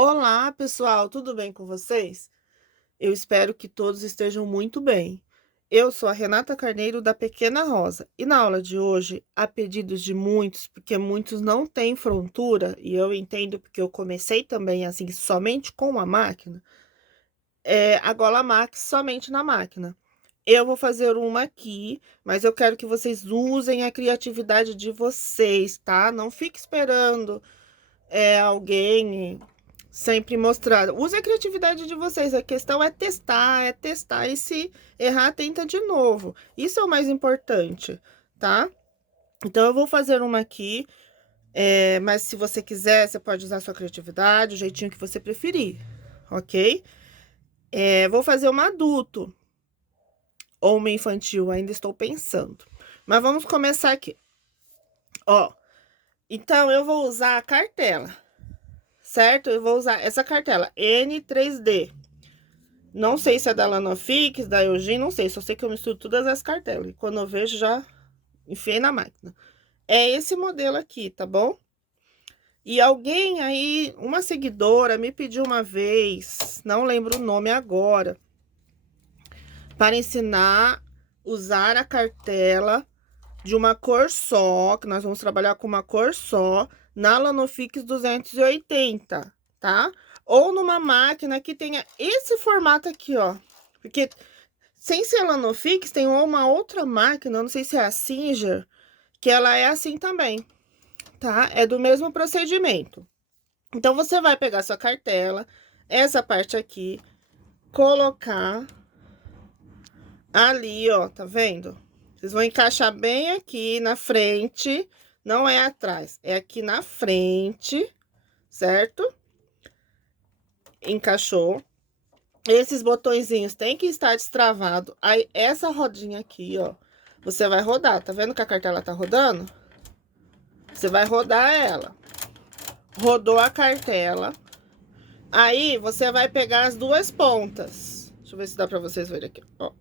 Olá, pessoal, tudo bem com vocês? Eu espero que todos estejam muito bem. Eu sou a Renata Carneiro da Pequena Rosa e na aula de hoje, a pedidos de muitos, porque muitos não têm frontura, e eu entendo porque eu comecei também assim, somente com a máquina, a gola Max somente na máquina. Eu vou fazer uma aqui, mas eu quero que vocês usem a criatividade de vocês, tá? Não fique esperando alguém sempre mostrar. Use a criatividade de vocês. A questão é testar, e se errar, tenta de novo. Isso é o mais importante, tá? Então, eu vou fazer uma aqui, mas se você quiser, você pode usar a sua criatividade, o jeitinho que você preferir, ok? Vou fazer uma adulto ou uma infantil, ainda estou pensando. Mas vamos começar aqui. Ó, então, eu vou usar a cartela, certo? Eu vou usar essa cartela N3D. Não sei se é da Lanofix, da Eugene, não sei. Só sei que eu misturo todas as cartelas. E quando eu vejo, já enfiei na máquina. É esse modelo aqui, tá bom? E alguém aí, uma seguidora, me pediu uma vez, não lembro o nome agora, para ensinar a usar a cartela de uma cor só, que nós vamos trabalhar com uma cor só, na Lanofix 280, tá? Ou numa máquina que tenha esse formato aqui, ó. Porque sem ser Lanofix, tem uma outra máquina, não sei se é a Singer, que ela é assim também, tá? É do mesmo procedimento. Então, você vai pegar sua cartela, essa parte aqui, colocar ali, ó, tá vendo? Vocês vão encaixar bem aqui na frente, não é atrás, é aqui na frente, certo? Encaixou. Esses botõezinhos tem que estar destravado. Aí, essa rodinha aqui, ó, você vai rodar. Tá vendo que a cartela tá rodando? Você vai rodar ela. Rodou a cartela. Aí, você vai pegar as duas pontas. Deixa eu ver se dá pra vocês verem aqui, ó.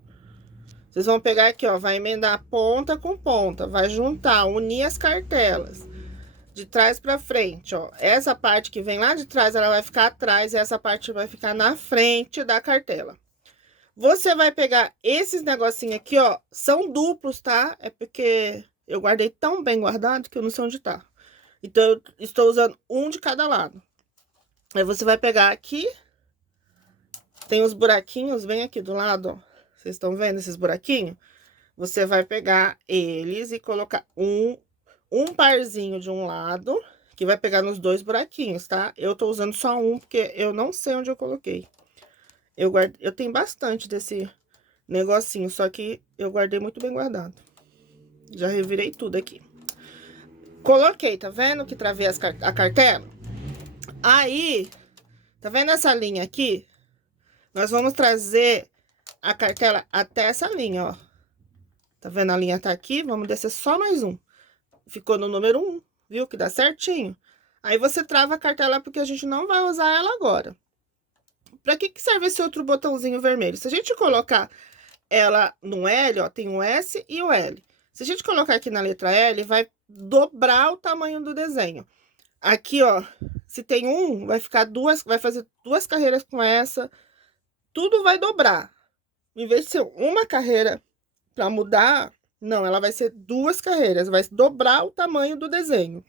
Vocês vão pegar aqui, ó, vai emendar ponta com ponta, vai juntar, unir as cartelas de trás pra frente, ó. Essa parte que vem lá de trás, ela vai ficar atrás e essa parte vai ficar na frente da cartela. Você vai pegar esses negocinhos aqui, ó, são duplos, tá? É porque eu guardei tão bem guardado que eu não sei onde tá. Então, eu estou usando um de cada lado. Aí, você vai pegar aqui, tem os buraquinhos bem aqui do lado, ó. Vocês estão vendo esses buraquinhos? Você vai pegar eles e colocar um parzinho de um lado, que vai pegar nos dois buraquinhos, tá? Eu tô usando só um, porque eu não sei onde eu coloquei. Eu tenho bastante desse negocinho, só que eu guardei muito bem guardado. Já revirei tudo aqui. Coloquei, tá vendo que travei a cartela? Aí, tá vendo essa linha aqui? Nós vamos trazer a cartela até essa linha, ó. Tá vendo? A linha tá aqui, vamos descer só mais um. Ficou no número 1, viu? Que dá certinho. Aí, você trava a cartela, porque a gente não vai usar ela agora. Pra que serve esse outro botãozinho vermelho? Se a gente colocar ela no L, ó, tem o S e o L. Se a gente colocar aqui na letra L, vai dobrar o tamanho do desenho. Aqui, ó, se tem um, vai ficar duas, vai fazer duas carreiras com essa. Tudo vai dobrar. Em vez de ser uma carreira para mudar, não, ela vai ser duas carreiras, vai dobrar o tamanho do desenho,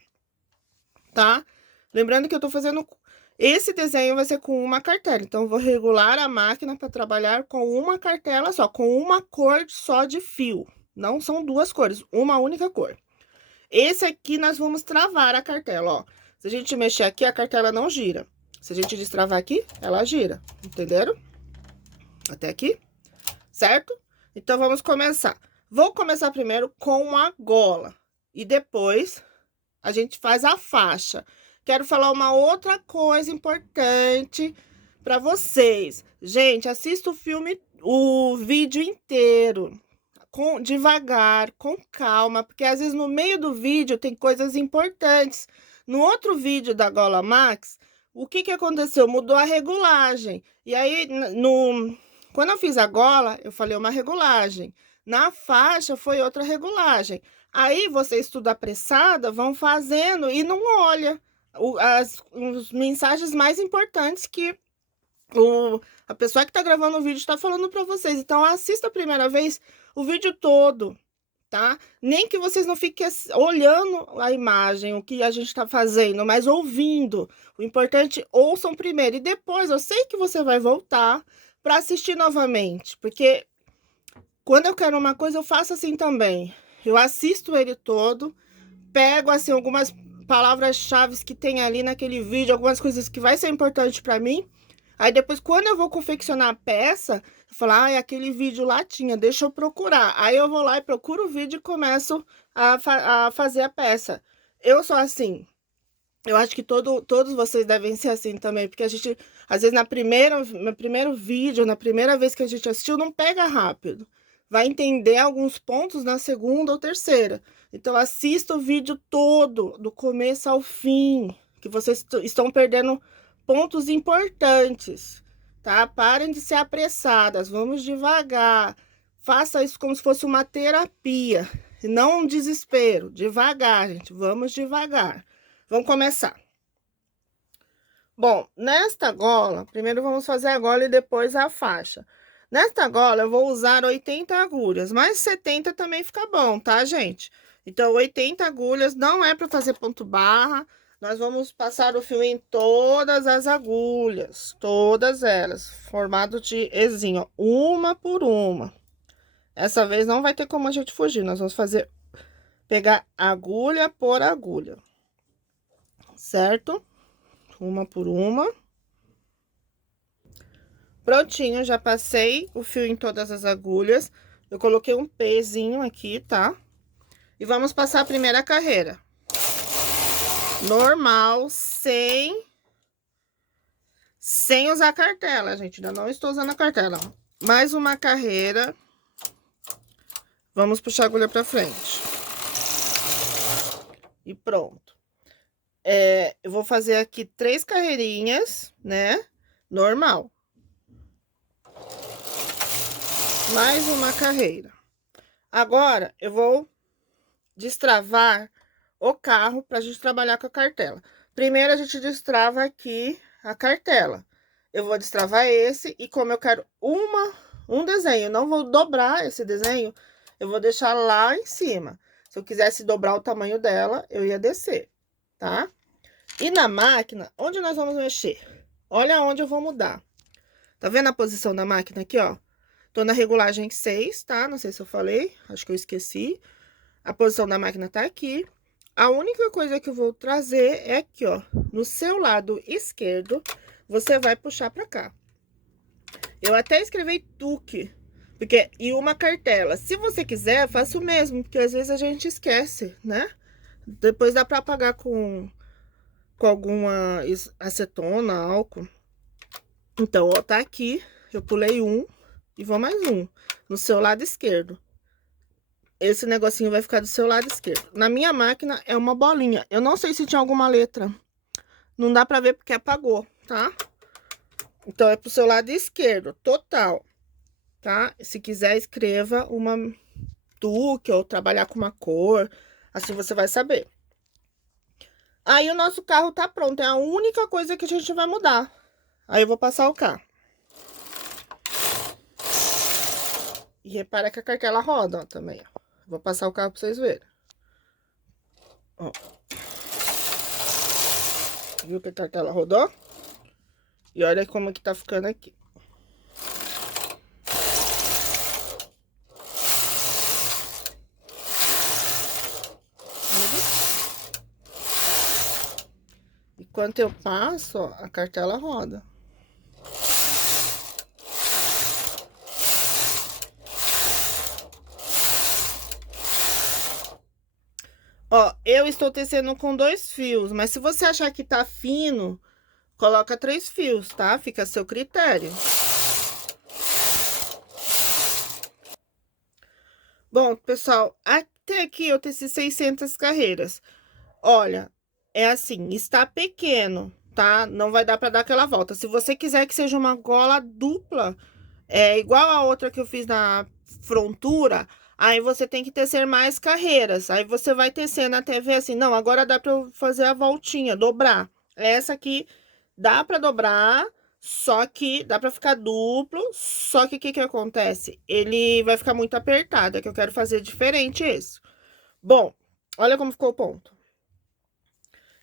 tá? Lembrando que eu tô fazendo esse desenho vai ser com uma cartela, então eu vou regular a máquina para trabalhar com uma cartela só, com uma cor só de fio. Não são duas cores, uma única cor. Esse aqui nós vamos travar a cartela, ó. Se a gente mexer aqui, a cartela não gira. Se a gente destravar aqui, ela gira, entenderam? Até aqui, certo? Então, vamos começar. Vou começar primeiro com a gola e depois a gente faz a faixa. Quero falar uma outra coisa importante para vocês. Gente, assista o vídeo inteiro, devagar, com calma, porque às vezes no meio do vídeo tem coisas importantes. No outro vídeo da Gola Max, o que aconteceu? Mudou a regulagem. E aí, quando eu fiz a gola, eu falei uma regulagem. Na faixa, foi outra regulagem. Aí, vocês tudo apressada, vão fazendo e não olha. as mensagens mais importantes que a pessoa que tá gravando o vídeo tá falando para vocês. Então, assista a primeira vez o vídeo todo, tá? Nem que vocês não fiquem olhando a imagem, o que a gente tá fazendo, mas ouvindo. O importante, ouçam primeiro e depois, eu sei que você vai voltar para assistir novamente, porque quando eu quero uma coisa, eu faço assim também. Eu assisto ele todo, pego assim algumas palavras-chave que tem ali naquele vídeo, algumas coisas que vai ser importante para mim. Aí depois, quando eu vou confeccionar a peça, eu falo, ah, aquele vídeo lá tinha, deixa eu procurar. Aí eu vou lá e procuro o vídeo e começo a fazer a peça. Eu sou assim. Eu acho que todos vocês devem ser assim também, porque a gente, às vezes, no primeiro vídeo, na primeira vez que a gente assistiu, não pega rápido. Vai entender alguns pontos na segunda ou terceira. Então, assista o vídeo todo, do começo ao fim, que vocês estão perdendo pontos importantes, tá? Parem de ser apressadas, vamos devagar. Faça isso como se fosse uma terapia, e não um desespero. Devagar, gente, vamos devagar. Vamos começar. Bom, nesta gola, primeiro vamos fazer a gola e depois a faixa. Nesta gola eu vou usar 80 agulhas, mas 70 também fica bom, tá, gente? Então, 80 agulhas não é para fazer ponto barra. Nós vamos passar o fio em todas as agulhas, todas elas, formado de Ezinho, ó, uma por uma. Essa vez não vai ter como a gente fugir, nós vamos pegar agulha por agulha, certo? Uma por uma. Prontinho, já passei o fio em todas as agulhas. Eu coloquei um pezinho aqui, tá? E vamos passar a primeira carreira. Normal, sem usar cartela, gente. Ainda não estou usando a cartela. Mais uma carreira. Vamos puxar a agulha pra frente. E pronto. Eu vou fazer aqui 3 carreirinhas, né? Normal. Mais uma carreira. Agora, eu vou destravar o carro pra gente trabalhar com a cartela. Primeiro, a gente destrava aqui a cartela. Eu vou destravar esse e como eu quero um desenho, eu não vou dobrar esse desenho, eu vou deixar lá em cima. Se eu quisesse dobrar o tamanho dela, eu ia descer, tá? E na máquina, onde nós vamos mexer? Olha onde eu vou mudar. Tá vendo a posição da máquina aqui, ó? Tô na regulagem 6, tá? Não sei se eu falei, acho que eu esqueci. A posição da máquina tá aqui. A única coisa que eu vou trazer é aqui, ó. No seu lado esquerdo, você vai puxar pra cá. Eu até escrevi tuque, porque e uma cartela. Se você quiser, faça o mesmo, porque às vezes a gente esquece, né? Depois dá pra apagar com alguma acetona, álcool. Então, ó, tá aqui. Eu pulei um e vou mais um no seu lado esquerdo. Esse negocinho vai ficar do seu lado esquerdo. Na minha máquina é uma bolinha. Eu não sei se tinha alguma letra. Não dá pra ver porque apagou, tá? Então, é pro seu lado esquerdo, total, tá? Se quiser, escreva uma tuque ou trabalhar com uma cor. Assim você vai saber. Aí, o nosso carro tá pronto. É a única coisa que a gente vai mudar. Aí, eu vou passar o carro. E repara que a cartela roda, ó, também, ó. Vou passar o carro pra vocês verem. Ó. Viu que a cartela rodou? E olha como que tá ficando aqui. Enquanto eu passo, ó, a cartela roda. Ó, eu estou tecendo com 2 fios, mas se você achar que tá fino, coloca 3 fios, tá? Fica a seu critério. Bom, pessoal, até aqui eu teci 600 carreiras. Olha, é assim, está pequeno, tá? Não vai dar pra dar aquela volta. Se você quiser que seja uma gola dupla, igual a outra que eu fiz na frontura, Aí você tem que tecer mais carreiras. Aí você vai tecendo até ver assim, não, agora dá pra eu fazer a voltinha, dobrar. Essa aqui dá pra dobrar, só que dá pra ficar duplo, só que o que que acontece? Ele vai ficar muito apertado, é que eu quero fazer diferente esse. Bom, olha como ficou o ponto.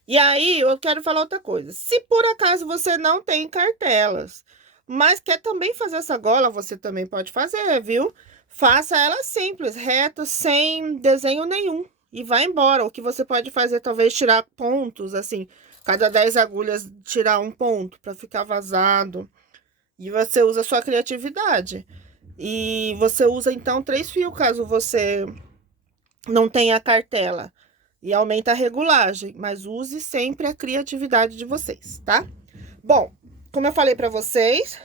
E aí, eu quero falar outra coisa. Se por acaso você não tem cartelas, mas quer também fazer essa gola, você também pode fazer, viu? Faça ela simples, reta, sem desenho nenhum. E vai embora. O que você pode fazer, talvez, tirar pontos, assim. Cada 10 agulhas, tirar um ponto para ficar vazado. E você usa a sua criatividade. E você usa, então, 3 fios, caso você não tenha cartela. E aumenta a regulagem, mas use sempre a criatividade de vocês, tá? Bom, como eu falei para vocês,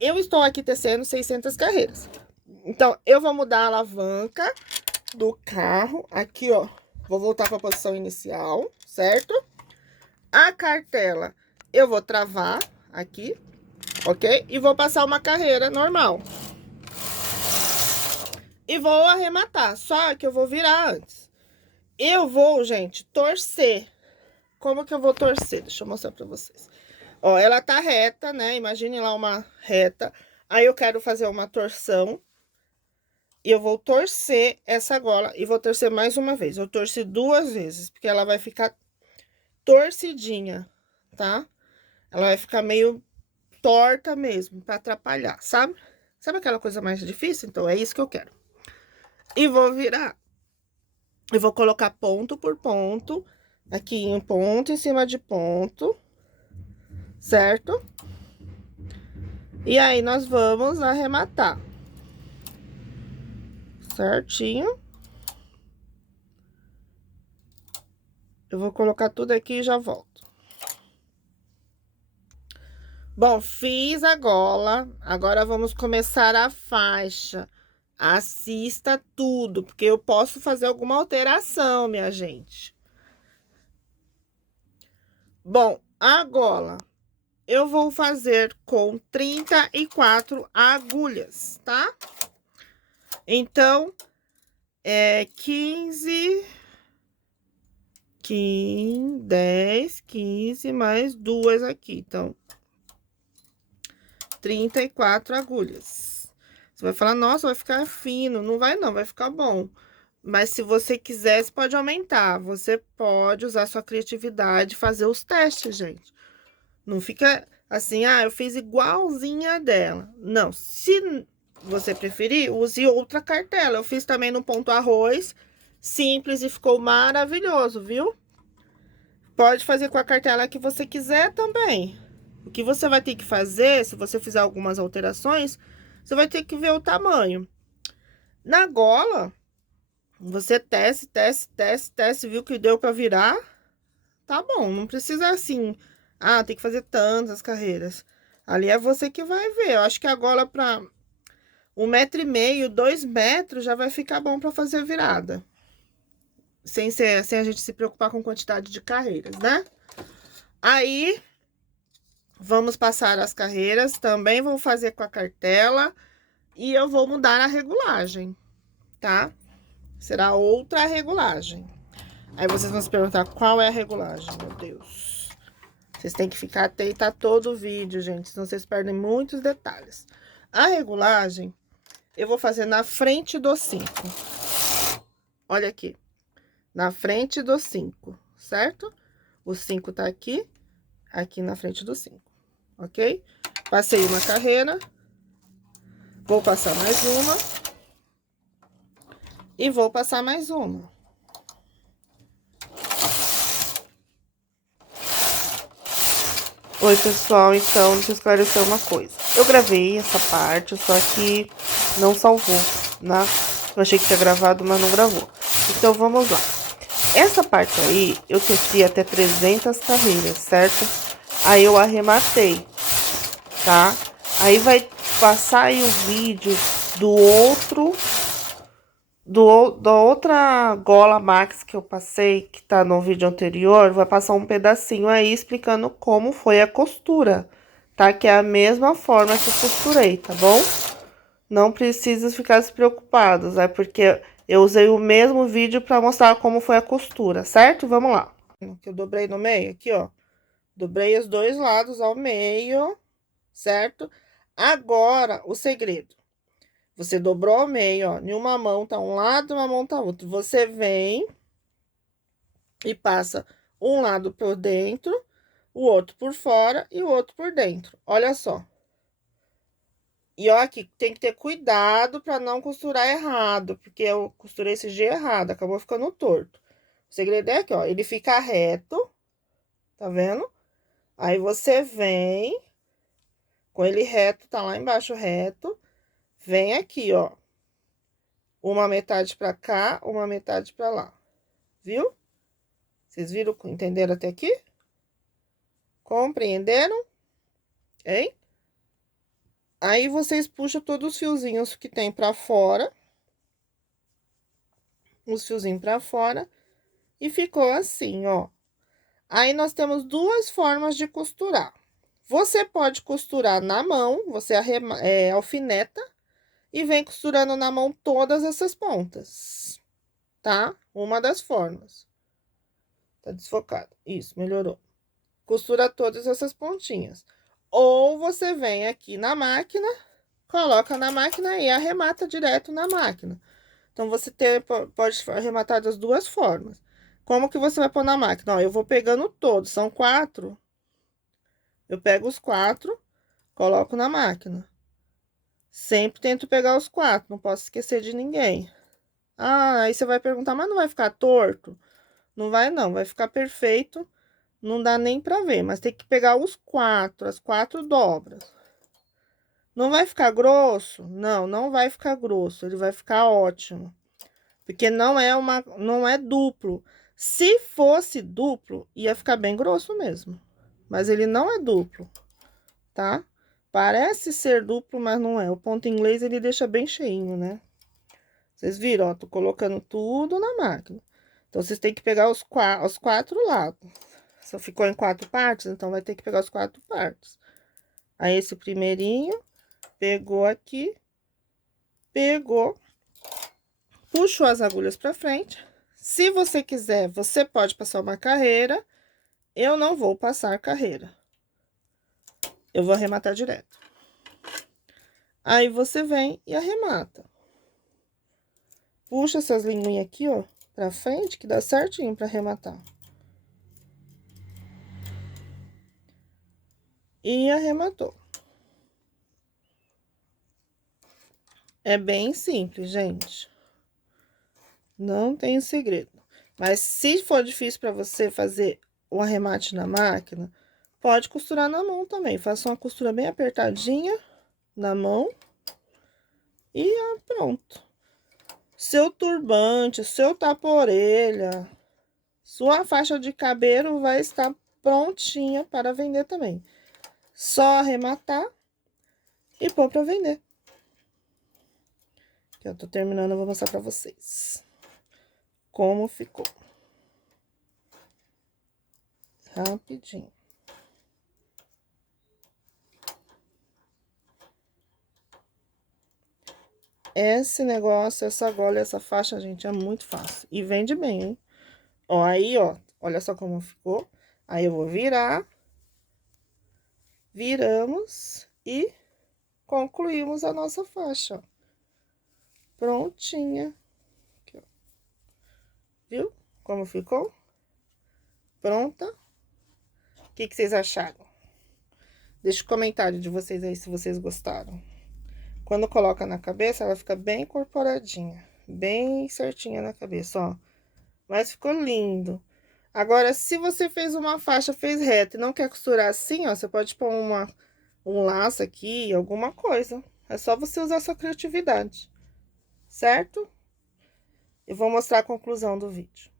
eu estou aqui tecendo 600 carreiras. Então, eu vou mudar a alavanca do carro, aqui, ó. Vou voltar para a posição inicial, certo? A cartela, eu vou travar aqui, ok? E vou passar uma carreira normal. E vou arrematar, só que eu vou virar antes. Eu vou, gente, torcer. Como que eu vou torcer? Deixa eu mostrar pra vocês. Ó, ela tá reta, né? Imagine lá uma reta. Aí eu quero fazer uma torção. E eu vou torcer essa gola. E vou torcer mais uma vez. Eu torci 2 vezes, porque ela vai ficar torcidinha, tá? Ela vai ficar meio torta mesmo, pra atrapalhar, sabe? Sabe aquela coisa mais difícil? Então, é isso que eu quero. E vou virar. Eu vou colocar ponto por ponto, aqui um ponto em cima de ponto, certo? E aí, nós vamos arrematar. Certinho. Eu vou colocar tudo aqui e já volto. Bom, fiz a gola, agora vamos começar a faixa. Assista tudo, porque eu posso fazer alguma alteração, minha gente. Bom, a gola eu vou fazer com 34 agulhas, tá? Então, 15, 10, 15, mais 2 aqui. Então, 34 agulhas. Você vai falar, nossa, vai ficar fino. Não vai não, vai ficar bom. Mas se você quiser, você pode aumentar. Você pode usar sua criatividade, fazer os testes, gente. Não fica assim, ah, eu fiz igualzinha dela. Não, se você preferir, use outra cartela. Eu fiz também no ponto arroz, simples e ficou maravilhoso, viu? Pode fazer com a cartela que você quiser também. O que você vai ter que fazer, se você fizer algumas alterações, você vai ter que ver o tamanho. Na gola, você teste, viu que deu pra virar? Tá bom, não precisa assim, ah, tem que fazer tantas carreiras. Ali é você que vai ver. Eu acho que a gola pra 1,5 m, 2 metros, já vai ficar bom pra fazer a virada. Sem a gente se preocupar com quantidade de carreiras, né? Aí, vamos passar as carreiras. Também vou fazer com a cartela. E eu vou mudar a regulagem, tá? Será outra regulagem. Aí vocês vão se perguntar qual é a regulagem, meu Deus. Vocês têm que ficar atento a todo o vídeo, gente, senão vocês perdem muitos detalhes. A regulagem, eu vou fazer na frente do 5. Olha aqui. Na frente do 5, certo? O 5 tá aqui, aqui na frente do 5, ok? Passei uma carreira. Vou passar mais uma. E vou passar mais uma. Oi, pessoal, então, deixa eu esclarecer uma coisa. Eu gravei essa parte, só que não salvou, né? Eu achei que tinha gravado, mas não gravou. Então, vamos lá. Essa parte aí, eu teci até 300 carreiras, certo? Aí, eu arrematei, tá? Aí, vai passar aí o vídeo do outro... da outra gola Max que eu passei, que tá no vídeo anterior, vai passar um pedacinho aí explicando como foi a costura, tá? Que é a mesma forma que eu costurei, tá bom? Não precisa ficar se preocupados, é porque eu usei o mesmo vídeo para mostrar como foi a costura, certo? Vamos lá. Eu dobrei no meio aqui, ó. Dobrei os dois lados ao meio, certo? Agora, o segredo. Você dobrou ao meio, ó. Em uma mão tá um lado, uma mão tá outro. Você vem e passa um lado por dentro, o outro por fora e o outro por dentro. Olha só. E ó, aqui tem que ter cuidado para não costurar errado, porque eu costurei esse G errado, acabou ficando torto. O segredo é aqui, ó, ele fica reto, tá vendo? Aí você vem com ele reto, tá lá embaixo reto, vem aqui, ó, uma metade pra cá, uma metade pra lá, viu? Vocês viram, entenderam até aqui? Compreenderam? Hein? Aí vocês puxam todos os fiozinhos que tem pra fora, os fiozinhos pra fora, e ficou assim, ó. Aí, nós temos duas formas de costurar. Você pode costurar na mão, você alfineta e vem costurando na mão todas essas pontas, tá? Uma das formas. Tá desfocado. Isso, melhorou. Costura todas essas pontinhas. Ou você vem aqui na máquina, coloca na máquina e arremata direto na máquina. Então, você pode arrematar das duas formas. Como que você vai pôr na máquina? Ó, eu vou pegando todos, são 4. Eu pego os 4, coloco na máquina. Sempre tento pegar os 4, não posso esquecer de ninguém. Ah, aí você vai perguntar, mas não vai ficar torto? Não vai não, vai ficar perfeito, não dá nem pra ver, mas tem que pegar os 4, as 4 dobras. Não vai ficar grosso? Não, não vai ficar grosso, ele vai ficar ótimo. Porque não é duplo. Se fosse duplo, ia ficar bem grosso mesmo. Mas ele não é duplo, tá? Parece ser duplo, mas não é. O ponto inglês, ele deixa bem cheinho, né? Vocês viram, ó, tô colocando tudo na máquina. Então, vocês têm que pegar os 4 lados. Só ficou em 4 partes, então vai ter que pegar os 4 partes. Aí, esse primeirinho, pegou aqui, pegou, puxou as agulhas pra frente. Se você quiser, você pode passar uma carreira. Eu não vou passar carreira. Eu vou arrematar direto. Aí, você vem e arremata. Puxa essas linguinhas aqui, ó, pra frente, que dá certinho pra arrematar. E arrematou. É bem simples, gente. Não tem segredo. Mas se for difícil pra você fazer o arremate na máquina, pode costurar na mão também. Faça uma costura bem apertadinha na mão. E ó, pronto. Seu turbante, seu tapa-orelha, sua faixa de cabelo vai estar prontinha para vender também. Só arrematar e pôr para vender. Que eu tô terminando, eu vou mostrar pra vocês como ficou. Rapidinho. Esse negócio, essa gola, essa faixa, gente, é muito fácil. E vende bem, hein? Ó, aí, ó, olha só como ficou. Aí, eu vou virar. Viramos e concluímos a nossa faixa, ó. Prontinha. Aqui, ó. Viu como ficou? Pronta. O que vocês acharam? Deixa o comentário de vocês aí se vocês gostaram. Quando coloca na cabeça, ela fica bem incorporadinha, bem certinha na cabeça, ó. Mas ficou lindo. Agora, se você fez uma faixa, fez reto e não quer costurar assim, ó, você pode pôr um laço aqui, alguma coisa. É só você usar a sua criatividade, certo? Eu vou mostrar a conclusão do vídeo.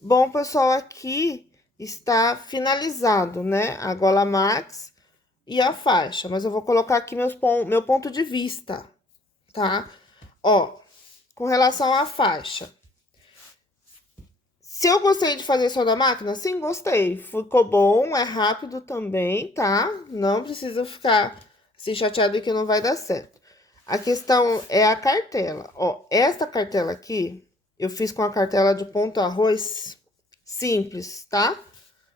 Bom, pessoal, aqui está finalizado, né? A gola max e a faixa, mas eu vou colocar aqui meu ponto de vista, tá? Ó, com relação à faixa. Se eu gostei de fazer só da máquina, sim, gostei. Ficou bom, é rápido também, tá? Não precisa ficar assim chateado que não vai dar certo. A questão é a cartela. Ó, esta cartela aqui, eu fiz com a cartela de ponto arroz simples, tá?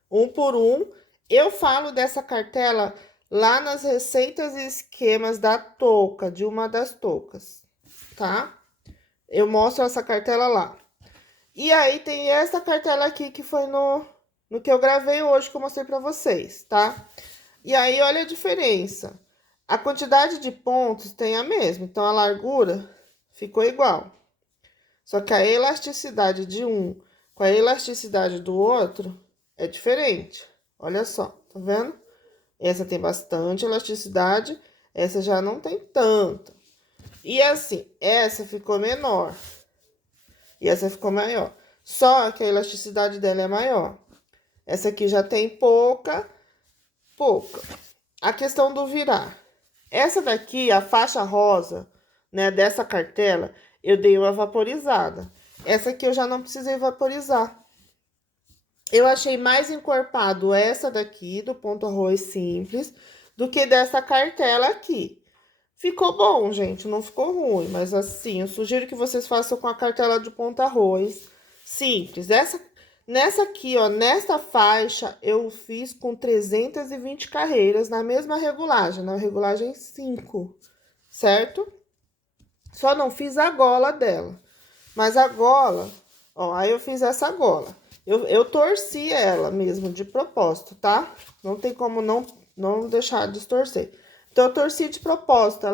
1 por 1. Eu falo dessa cartela lá nas receitas e esquemas da touca, de uma das toucas, tá? Eu mostro essa cartela lá. E aí, tem essa cartela aqui, que foi no que eu gravei hoje, que eu mostrei pra vocês, tá? E aí, olha a diferença. A quantidade de pontos tem a mesma, então a largura ficou igual. Só que a elasticidade de um com a elasticidade do outro é diferente. Olha só, tá vendo? Essa tem bastante elasticidade, essa já não tem tanto. E assim, essa ficou menor e essa ficou maior. Só que a elasticidade dela é maior. Essa aqui já tem pouca. A questão do virar. Essa daqui, a faixa rosa, né, dessa cartela, eu dei uma vaporizada. Essa aqui eu já não precisei vaporizar. Eu achei mais encorpado essa daqui, do ponto arroz simples, do que dessa cartela aqui. Ficou bom, gente, não ficou ruim, mas assim, eu sugiro que vocês façam com a cartela de ponto arroz simples. Nessa aqui, ó, nesta faixa, eu fiz com 320 carreiras na mesma regulagem, na regulagem 5, certo? Só não fiz a gola dela. Mas a gola, ó, aí eu fiz essa gola. Eu torci ela mesmo, de propósito, tá? Não tem como não deixar distorcer. Então, eu torci de propósito.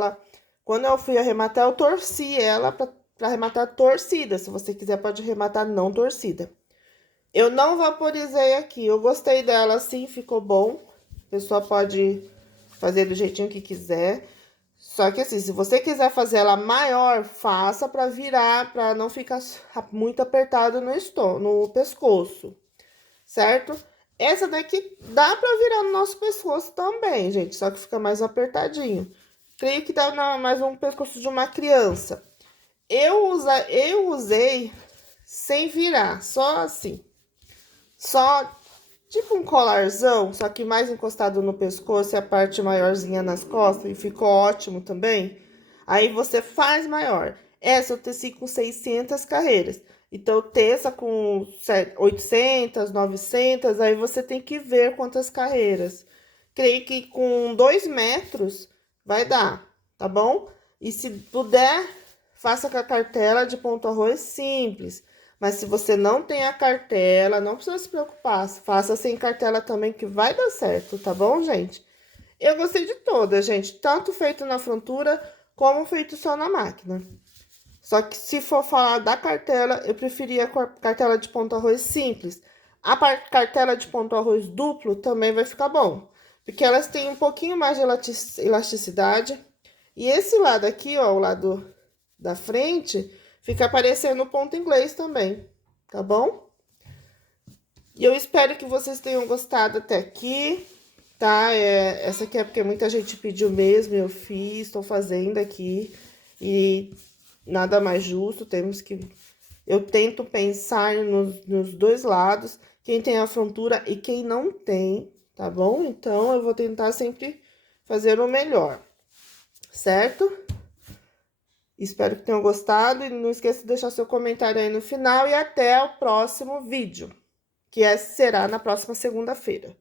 Quando eu fui arrematar, eu torci ela pra arrematar torcida. Se você quiser, pode arrematar não torcida. Eu não vaporizei aqui. Eu gostei dela assim, ficou bom. A pessoa pode fazer do jeitinho que quiser. Só que assim, se você quiser fazer ela maior, faça pra virar, pra não ficar muito apertado no pescoço, certo? Essa daqui dá pra virar no nosso pescoço também, gente, só que fica mais apertadinho. Creio que dá mais um pescoço de uma criança. Eu usei sem virar, só assim. Só tipo um colarzão, só que mais encostado no pescoço e a parte maiorzinha nas costas, e ficou ótimo também. Aí você faz maior. Essa eu teci com 600 carreiras. Então, teça com 800, 900, aí você tem que ver quantas carreiras. Creio que com 2 metros vai dar, tá bom? E se puder, faça com a cartela de ponto arroz simples. Mas se você não tem a cartela, não precisa se preocupar. Faça sem cartela também, que vai dar certo, tá bom, gente? Eu gostei de todas, gente. Tanto feito na frontura, como feito só na máquina. Só que se for falar da cartela, eu preferia a cartela de ponto arroz simples. A cartela de ponto arroz duplo também vai ficar bom. Porque elas têm um pouquinho mais de elasticidade. E esse lado aqui, ó, o lado da frente, fica aparecendo ponto inglês também, tá bom? E eu espero que vocês tenham gostado até aqui, tá? Essa aqui é porque muita gente pediu mesmo, eu fiz, tô fazendo aqui. E nada mais justo, eu tento pensar nos dois lados, quem tem a frontura e quem não tem, tá bom? Então, eu vou tentar sempre fazer o melhor, certo? Espero que tenham gostado e não esqueça de deixar seu comentário aí no final e até o próximo vídeo, que será na próxima segunda-feira.